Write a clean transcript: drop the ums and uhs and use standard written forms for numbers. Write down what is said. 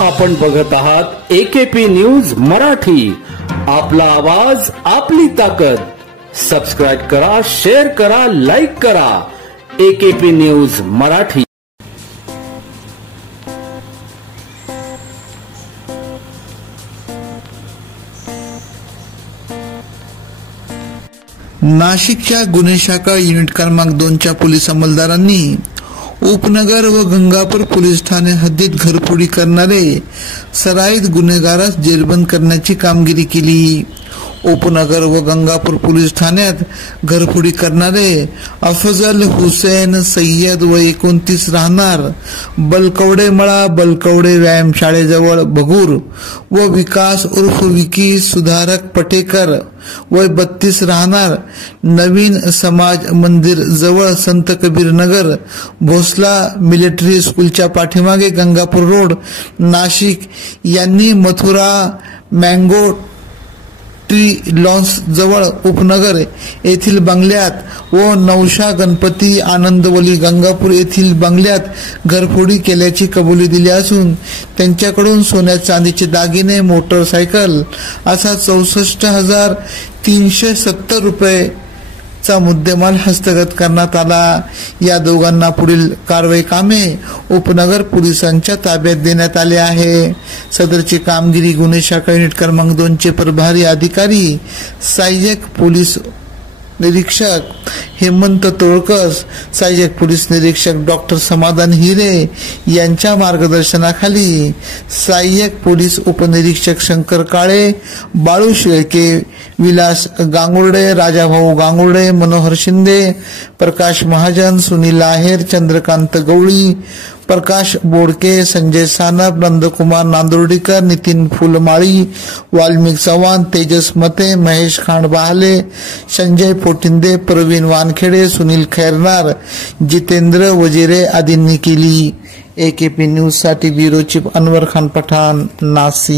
आपण बघत आहात एकेपी न्यूज मराठी। आपला आवाज आपली ताकद। सबस्क्राइब करा, शेअर करा, लाईक करा। AKP news Marathi. नाशिकच्या गुन्हे शाखा युनिट क्रमांक 2च्या पोलीस अंमलदारांनी उपनगर व गंगापूर पोलीस ठाणे हद्दीत घरफोडी करणारे सराईत गुन्हेगारास जेरबंद करण्याची कामगिरी केली। उपनगर व गंगापूर पोलीस ठाण्यात घरफोडी करणारे अफजल हुसेन सय्यद व 29 राहणार बलकवडे मळा बलकवडे व्यायाम शाळेजवळ भगूर व विकास उर्फ विकी सुधारक पटेकर वय 32 राहणार नवीन समाज मंदिर जवळ संत कबीर नगर भोसला मिलिटरी स्कूलच्या पाठीमागे गंगापूर रोड नाशिक यांनी मथुरा मँगो ट्री लॉन्स जवळ उपनगर येथील बंगल्यात व नवशा गणपती आनंदवली गंगापूर येथील बंगल्यात घरफोडी केल्याची कबुली दिली असून त्यांच्याकडून सोन्या चांदीचे दागिने मोटरसायकल असा 64,370 रुपयेचा मुद्देमाल हस्तगत करण्यात आला। या दोघांना पुढील कारवाई कामे उपनगर पोलिसांच्या ताब्यात देण्यात आले आहे। सदरची कामगिरी गुन्हे शाखा युनिट क्रमांक 2चे प्रभारी अधिकारी सहाय्यक पोलीस निरीक्षक हेमंत तोळकस, सहाय्यक पोलीस निरीक्षक डॉक्टर समाधान हिरे यांच्या मार्गदर्शनाखाली सहाय्यक पोलीस उपनिरीक्षक शंकर काळे, बाळू शेळके, विलास गांगुर्डे, राजाभाऊ गांगुर्डे, मनोहर शिंदे, प्रकाश महाजन, सुनील आहेर, चंद्रकांत गवळी, प्रकाश बोडके, संजय सानप, नंदकुमार नांदुर्डीकर, नितीन फुलमाळी, वाल्मिक चव्हाण, तेजस मते, महेश खांड बहाले, संजय पोटिंदे, प्रवीण वानखेडे, सुनील खैरनार, जितेंद्र वजिरे आदींनी केली। एकेपी न्यूज साठी ब्युरो चीफ अनवर खान पठाण, नाशिक।